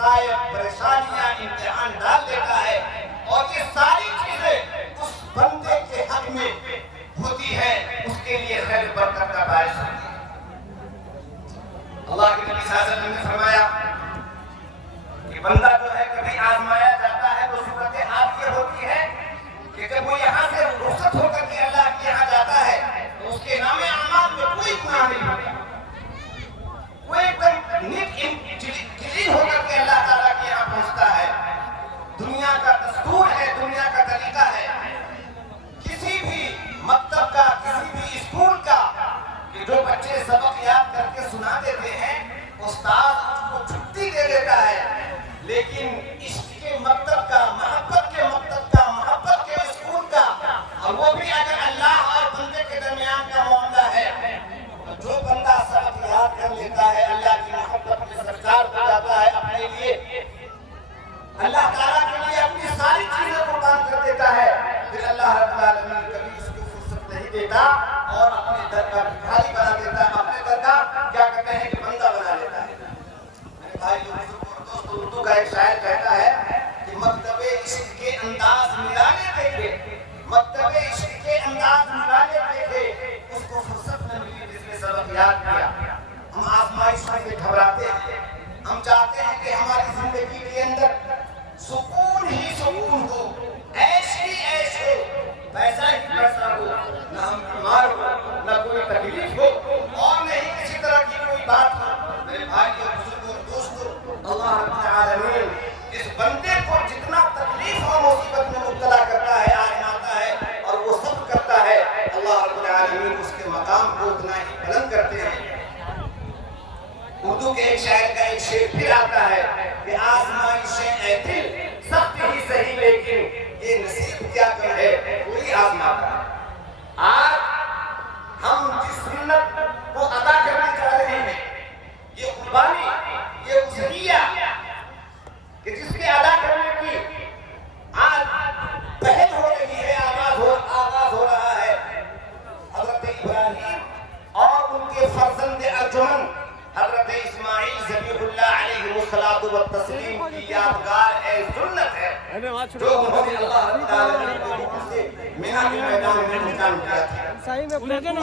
मसाइब, परेशानियां, इम्तिहान डाल देता है और ये सारी चीजें उस बंदे के हक में होती है, उसके लिए खैर बरकत का बायस होती है। अल्लाह के नबी सल्लल्लाहु अलैहि वसल्लम ने फरमाया कि बंदा जो है कभी आजमाया जाता है तो सूरत हाल ये होती है कि जब वो यहाँ से रुखसत होकर के अल्लाह के यहाँ जाता है तो उसके नामे अमाल में कोई गुनाह नहीं होता, वो एकदम क्लीन होकर के अल्लाह ताला के यहाँ पहुँचता है। दुनिया का दस्तूर है, दुनिया का तरीका है, किसी भी मकतब का, किसी भी स्कूल का कि जो बच्चे सबक याद करके सुना देते हैं, उस्ताद उसको छुट्टी दे देता है, लेकिन इश्क के मकतब का, मोहब्बत के मकतब का, मोहब्बत के स्कूल का, और वो भी अगर अल्लाह और बंदे के दरमियान का मामला है, तो जो बंदा सबक याद कर लेता है, अल्लाह की मोहब्बत में सरकार हो जाता है, अपने लिए अल्लाह ताला के लिए अपनी सारी चीजें कुर्बान कर देता है, फिर अल्लाह रब्बुल आलमीन कभी उसको फुर्सत नहीं देता और अपने दर का भिखारी बना देता है, अपने दर का क्या कहते हैं कि बंदा बना लेता है। मेरे भाई दोस्तों, उर्दू का एक शायर कहता है कि मकतबे इश्क के अंदाज मिलाने देखे, मकतबे इश्क के अंदाज मिलाने देखे, उसको फुर्सत न मिली जिसने सबक याद किया। हम आजमाइशों से घबराते हैं, हम चाहते हैं कि हमारी जिंदगी के अंदर सुकून ही सुकून हो, ऐश ही ऐश हो, पैसा ही पैसा हो, न हम बीमार हो, न कोई तकलीफ हो और न ही किसी तरह की कोई बात हो। मेरे भाइयों, बुजुर्गों, दोस्तों, अल्लाह रब्बुल आलमीन इस बंदे को जितना तकलीफ और मुसीबत में मुब्तला करता है, आजमाता है और वो सब करता है, अल्लाह रब्बुल आलमीन उसके मकाम को उतना ही बुलंद करते हैं। उर्दू के एक शायर का एक शेर फिर आता है कि आजमाइशें ऐ दिल सख्त ही सही, लेकिन ये नसीब क्या कम है, कोई आजमाता है। आज हम जिस सुन्नत को अदा करने जा रहे हैं, ये कुर्बानी, ये उजरिया कि जिसके अदा करने की आज पहल हो रही है, आगाज हो रहा है। हजरत इब्राहीम और उनके फर्जंद अर्जुमन हजरत इस्माइल ज़बीहुल्लाह अलैहिस्सलातु व तस्लीम की यादगार है, सुन्नत है जो उन्होंने अल्लाह रब्बुल आलमीन के हुक्म से मीना के मैदान में निकाल दिया था। सही में पूरे के आप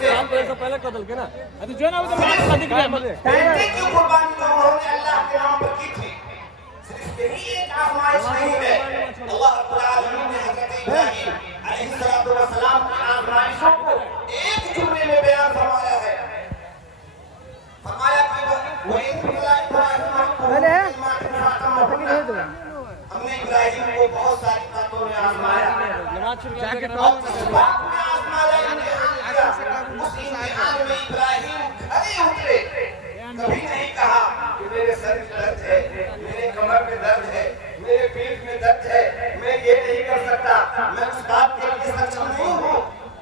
जानते हैं तो पहले कदल के ना अभी जो ना उधर दिख रहा है मुझे बेटे की कुर्बानी जो उन्होंने अल्लाह के नाम पर की थी, सिर्फ यही एक आजमाइश नहीं है। अल्लाह रब्बुल आलमीन ने हजरत इब्राहीम अलैहिस्सलातु व सलाम की आजमाइशों को एक जुमले में बयान फरमाया है। फरमाया कि हमने इब्राहीम को बहुत सारी बातों में आजमाया, उस बात में आजमाया, उस इम्तिहान में इब्राहीम खड़े उतरे, कभी नहीं कहा कि मेरे सर में दर्द है, मेरे कमर में दर्द है, मेरे पेट में दर्द है, मैं ये नहीं कर सकता, मैं उस बात के लिए सक्षम नहीं हूँ।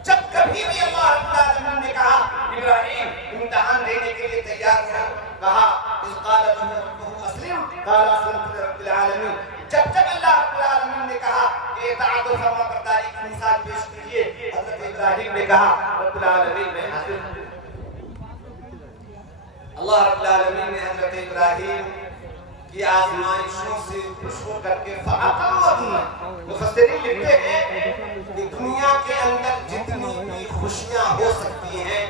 जब कभी भी अल्लाह रब्बुल आलमीन ने कहा इब्राहीम इम्तिहान देने के लिए तैयार हो, कहा इस क़ाल लहू रब्बुहु अस्लिम क़ाल अस्लमतु लिरब्बिल आलमीन, जब जब अल्लाह रब्बुल आलमीन ने कहा कि इताअत और फरमाबरदारी की मिसाल पेश कीजिए, हज़रत इब्राहीम ने कहा रब्बुल आलमीन ने हासिल। अल्लाह रब्बुल आलमीन ने हज़रत इब्राहीम की आज़माइशों से खुश होकर के मुफस्सिरीन लिखते हैं कि दुनिया के अंदर जितनी भी खुशियां हो सकती हैं,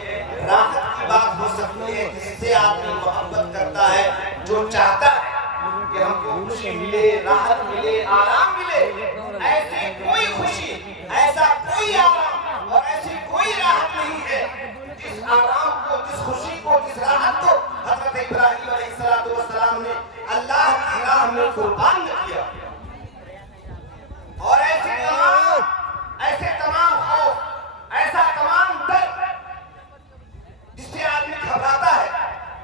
राहत की बात हो सकती है, जिससे आदमी मोहब्बत करता है, जो चाहता है कि हमको खुशी मिले, राहत मिले, आराम मिले, ऐसी कोई खुशी, ऐसा कोई आराम और ऐसी कोई राहत नहीं है जिस आराम को, जिस खुशी को, जिस राहत को हज़रत इब्राहीम अलैहिस्सलातु वस्सलाम ने अल्लाह की राह में कुर्बान किया। और ऐसे तमाम खौफ, ऐसा तमाम डर जिससे आदमी घबराता है,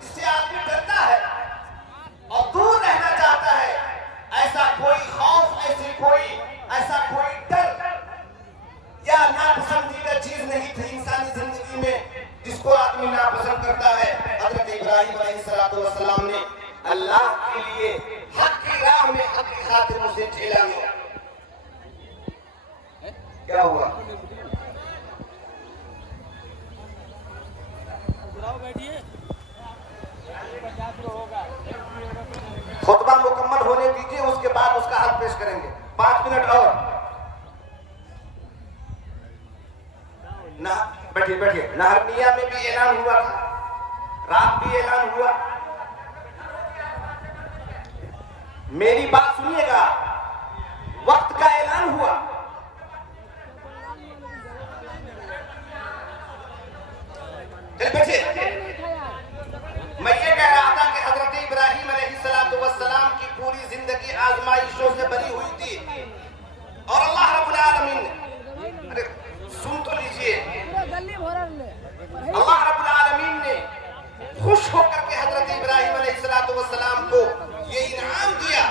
जिससे आदमी डरता है और दूर रहना चाहता है, ऐसा कोई खौफ, ऐसा कोई डर या नापसंदीदा चीज नहीं थी इंसानी जिंदगी में जिसको आदमी नापसंद करता है। हज़रत इब्राहीम अलैहिस्सलातु वस्सलाम ने अल्लाह के लिए हक की राह में हक की खातिर उसे झेला गया। क्या हुआ? बैठिए 50 होगा। خطبہ مکمل ہونے دیجیے، اس کے بعد اس کا حل پیش کریں گے. 5 منٹ اور. بیٹھیے بیٹھیے. نہرنیہ میں بھی اعلان ہوا تھا، رات بھی اعلان ہوا. میری بات سنیے گا، وقت کا اعلان ہوا. چلے بیٹھیے. میں یہ کہہ رہا تھا کہ حضرت ابراہیم علیہ السلام کی پوری زندگی آزمائشوں سے بھری ہوئی تھی، اور اللہ رب العالمین نے، سن تو لیجئے، اللہ رب العالمین نے خوش ہو کر کے حضرت ابراہیم علیہ السلام کو یہ انعام دیا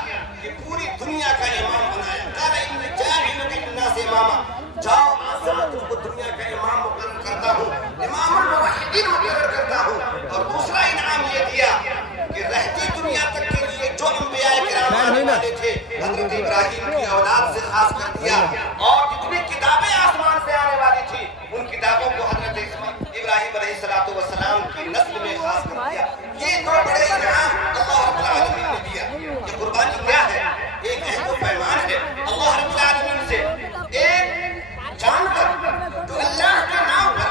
کہ پوری دنیا کا امام بنایا. قال انی جاعل للناس اماما، جاؤ آسمان تم کو دنیا کا امام مقرر کرتا ہوں، امام الموحدین مقرر کرتا ہوں. اور دوسرا انعام یہ دیا کہ رہتی دنیا تک کے لیے جو انبیاء کرام آنے والے تھے حضرت ابراہیم کی اولاد سے خاص کر دیا، اور جتنی کتابیں آسمان سے آنے والی تھی ان کتابوں کو حضرت ابراہیم علیہ السلام کی نسل میں خاص کر دیا. یہ دو بڑے انعام اللہ رب العالمین نے دیا. یہ قربانی کیا ہے؟ ایک عہد و پیمان ہے اللہ رب العالمین سے. ایک جانور جو اللہ کے نام پر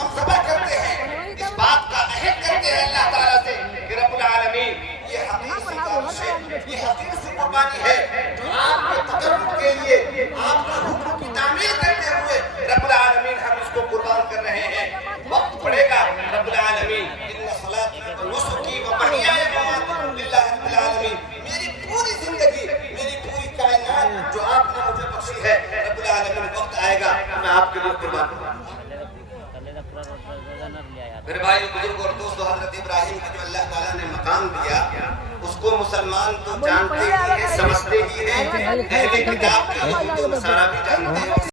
ہم ذبح کرتے ہیں، اس بات کا عہد کرتے ہیں اللہ تعالیٰ سے کہ رب العالمین یہ حقیقی سی کاوش ہے، یہ حقیقی سی قربانی ہے جو آپ کے تقرب کے لیے، آپ کے حکم کی تعمیل کرتے ہوئے رب العالمین ہم اس کو قربان کر رہے ہیں. وقت پڑے گا رب العالمین ان صلاتی و نسکی و محیای و مماتی للہ رب العالمین. میری پوری زندگی، میری پوری کائنات جو آپ نے مجھے بخشی ہے رب العالمین، وقت آئے گا میں آپ کے لیے قربان کروں. میرے بھائی بزرگ اور دوستو، حضرت ابراہیم کو جو اللہ تعالیٰ نے مقام دیا اس کو مسلمان تو جانتے ہی ہیں، سمجھتے ہی ہیں، اہل کتاب کے یہود و نصارہ بھی جانتے ہیں.